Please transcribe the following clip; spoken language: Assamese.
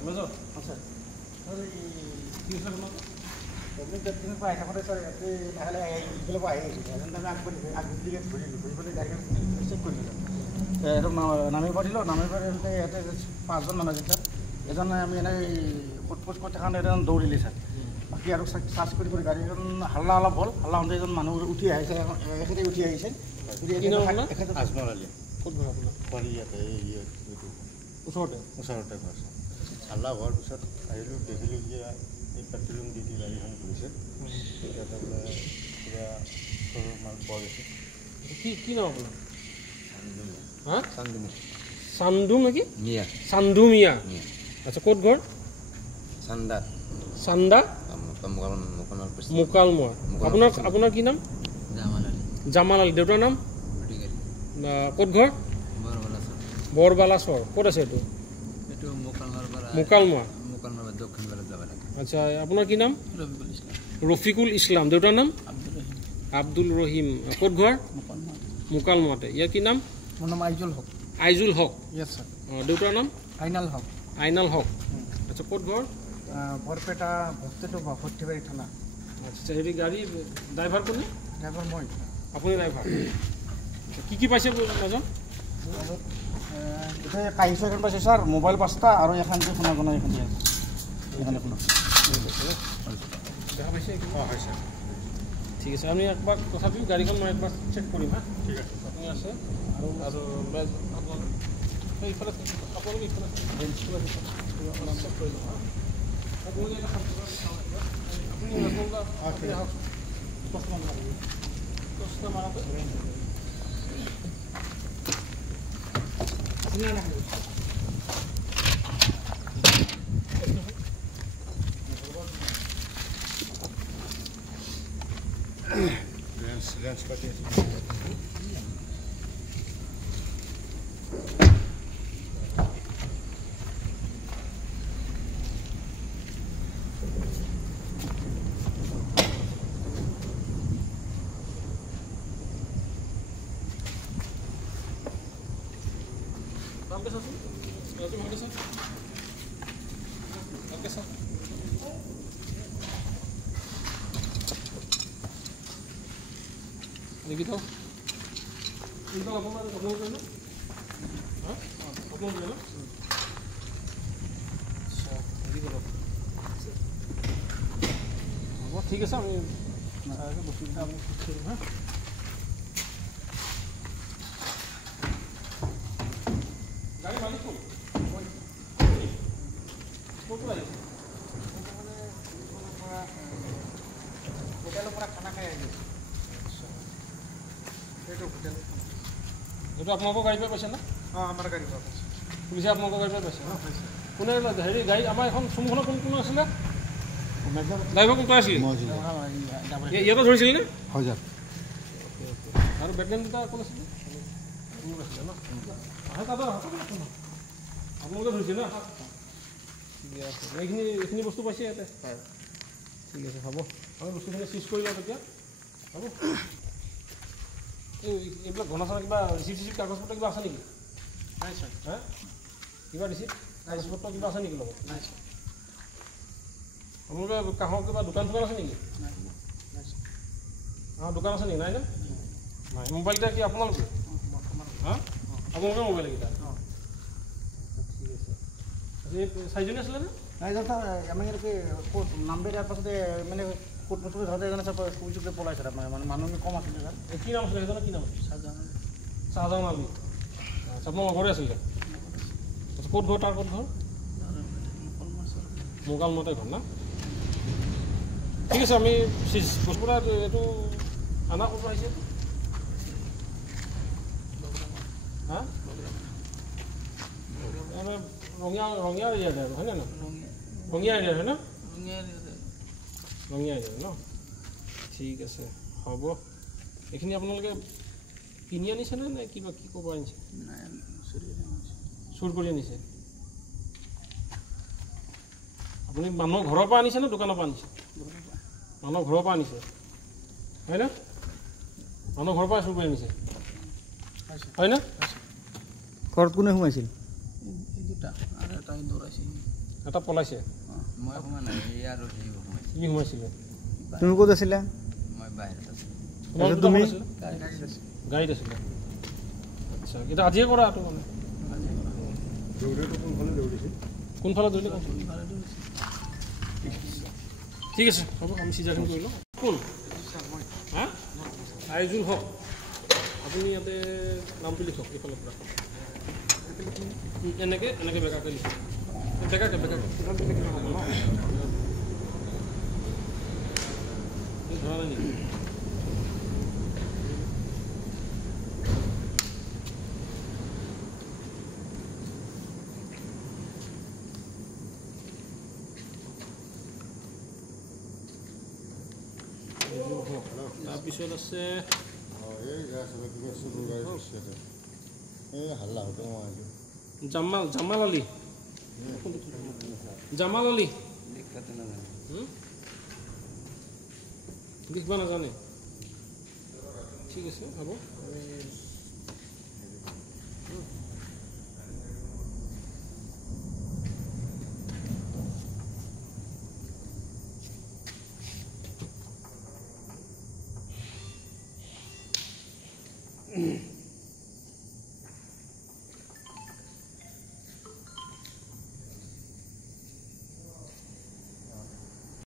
Hello, sir. Sorry, কি হল তোমার? তুমি যেদিন পাই থাকতে স্যার এতে নাহলে এইগুলো পাই এজন্য আমি আগে দিকে ঘুরি বলে গাড়ি চেক করে দিলাম এরকম নামে পড়িল নামে পড়ে এতে পাঁচজন নামে স্যার এজন্য আমি এনে পোস্ট করতে খান এটা দৌড়িলি স্যার বাকি আর সার্চ করে গাড়ি হাল্লা অলপ হল হাল্লা হতে এজন মানুহ উঠি আহিছে এখানে উঠি আহিছে আজমল আলী ক'ত ঘৰ আপোনাৰ বাৰী ইয়াতে ওচৰতে ঘৰ হাল্লা হোৱাৰ পিছত আহিলোঁ দেখিলোঁ যে এই পেট্ৰলিয়াম ডিউটি গাড়ীখন ঘূৰিছে তাতে বোলে কিবা সৰু মাল পোৱা গৈছে কি নাম আপোনাৰ হা চান্দুমি চান্দু নেকি মিয়া চান্দু মিয়া আচ্ছা ক'ত ঘৰ চান্দা চান্দা মুকালমুৱা আপোনাৰ কি নাম জামাল আলী দেউতাৰ নাম ক'ত ঘৰ বৰবালাচৰ ক'ত আছে এইটো মুকালমুৱা আচ্ছা আপোনাৰ কি নাম ৰফিকুল ইছলাম দেউতাৰ নাম আব্দুল ৰহিম ক'ত ঘৰ মুকালমুৱাতে ইয়াৰ কি নাম মোৰ নাম আইজুল হক ইয়েছ স্যাৰ দেউতাৰ নাম আইনাল হক আচ্ছা ক'ত ঘৰ বৰপেটা ভক্তিটো ভৰ্তিবাৰী থানা আচ্ছা হেৰি গাড়ী ড্ৰাইভাৰ কোনে ড্ৰাইভাৰ মই আপুনি ড্ৰাইভাৰ কি পাইছে নাজানো এটা কাহিছো এখন পাইছে স্যাৰ মোবাইল 5টা আৰু এখন যে শুনা কোনা এখন আছে এখানে শুনা দেখা পাইছে অঁ হয় ছাৰ ঠিক আছে আমি একবাৰ তথাপিও গাড়ীখন মই একবাৰ চেক কৰিম হা ঠিক আছে আপুনি আছে আৰু এইফালে আপোনালোকে এইফালে বেঞ্চটো আছে চেক কৰি লওঁ আপুনি লেন্স পাতি আছে नाम कैसा सर तुम आगे सर नाम कैसा देखिए तो इनका अपना ना हाँ अपना ना अच्छा देखिए करो वो ठीक है सर आगे बुकिंग का हम कुछ करूँ हाँ गाड़ी मालिक को হোটেলৰ পৰা খানা খাই আহিলোঁ সেইটো হোটেল এইটো আপোনালোকৰ গাড়ী পৰা পাইছে না অঁ আমাৰ গাড়ী পৰা পাইছে পুলিচে আপোনালোকৰ গাড়ী পৰা পাইছে অঁ পাইছে কোনে হেৰি গাড়ী আমাৰ এখন চুমখনত কোন আছিলে ড্ৰাইভাৰ কোন আছিলে ইয়াতো ধৰিছিল নে হয় ছাৰ আৰু বেটমেন দুটা কোন আছিলে আছিলে ন আপোনালোকে ধৰিছে ন ঠিকে আছে এইখিনি বস্তু পাইছে ইয়াতে ঠিক আছে হ'ব আমি বস্তুখিনি চিজ কৰি লওঁ তেতিয়া হ'ব এইবিলাক ঘনাচনা কিবা ৰিচিপ্ট কাগজপত্ৰ কিবা আছে নেকি নাই ছাৰ হা কিবা ৰিচিপ্ট কাগজপত্ৰ কিবা আছে নেকি লগত নাই ছাৰ আপোনালোকে কাষৰ কিবা দোকান চোকান আছে নেকি নাই নাই ছাৰ অঁ দোকান আছে নেকি নাই না নাই মোবাইলটা কি আপোনালোকে হা আপোনালোকৰ মোবাইল এইকেইটা অঁ ঠিক আছে এই চাৰিজনী আছিলে নে নাই দাদা আমি এনেকৈ ক'ত নাম্বাৰ দিয়াৰ পাছতে মানে ক'ত বস্তু ধৰোঁতে এজনে চব কুৰি চুৰি পলাইছে তাৰমানে মানে মানুহ কম আছিলে ছাৰ কি নাম আছিলে সেইজনৰ কি নাম আছিলে চাহজাহান চাহজাহান আলী আচ্ছা আপোনাৰ লগৰে আছিলে আচ্ছা ক'ত ঘৰ তাৰ ক'ত ঘৰ মুকালমুৱাতে ঘৰ না ঠিক আছে আমি বস্তুপুৰা এইটো আনা ক'ৰ পৰা আহিছে হা ৰঙীয়া এৰিয়াতে আৰু হয়নে ন ৰঙীয়া এৰিয়া হয় ন ৰঙীয়া এৰিয়া ন ঠিক আছে হ'ব এইখিনি আপোনালোকে কিনি আনিছেনে নে কিবা কি ক'ব আনিছে চুৰ কৰি আনিছে আপুনি মানুহৰ ঘৰৰ পৰা আনিছে নে দোকানৰ পৰা আনিছে মানুহৰ ঘৰৰ পৰা আনিছে হয়নে মানুহৰ ঘৰৰ পৰা চুৰ কৰি আনিছে হয়নে ঘৰত কোনে সোমাইছিল দুটা আৰু এটা দৌৰাইছিল এটা পলাইছে মই সোমা নাই এই আৰু হেৰি সোমাইছে কি সোমাইছিলে তুমি ক'ত আছিলা মই বাহিৰত আছিলোঁ তোমাৰ তুমি গাড়ীত আছিলে আচ্ছা এতিয়া আজিয়ে কৰা এইটো মানে দৌৰোতে কোনফালে দৌৰিছে কোনফালে দৌৰিলে ঠিক আছে হ'ব আমি চিজাৰখিনি কৰি লওঁ কোন হা আইজুল হক আপুনি ইয়াতে নামটো লিখক এইফালৰ পৰা এনেকৈ এনেকৈ বেকাকৈ লিখক বেকাকৈ ধৰা নাই নেকি তাৰপিছত আছে এই কিবা চুৰ গাড়ী আছে এই হাল্লা হওঁতে মই আহিলোঁ জামাল আলী জামাল আলী লিখাটো নাজানো লিখিব নাজানে ঠিক আছে হ'ব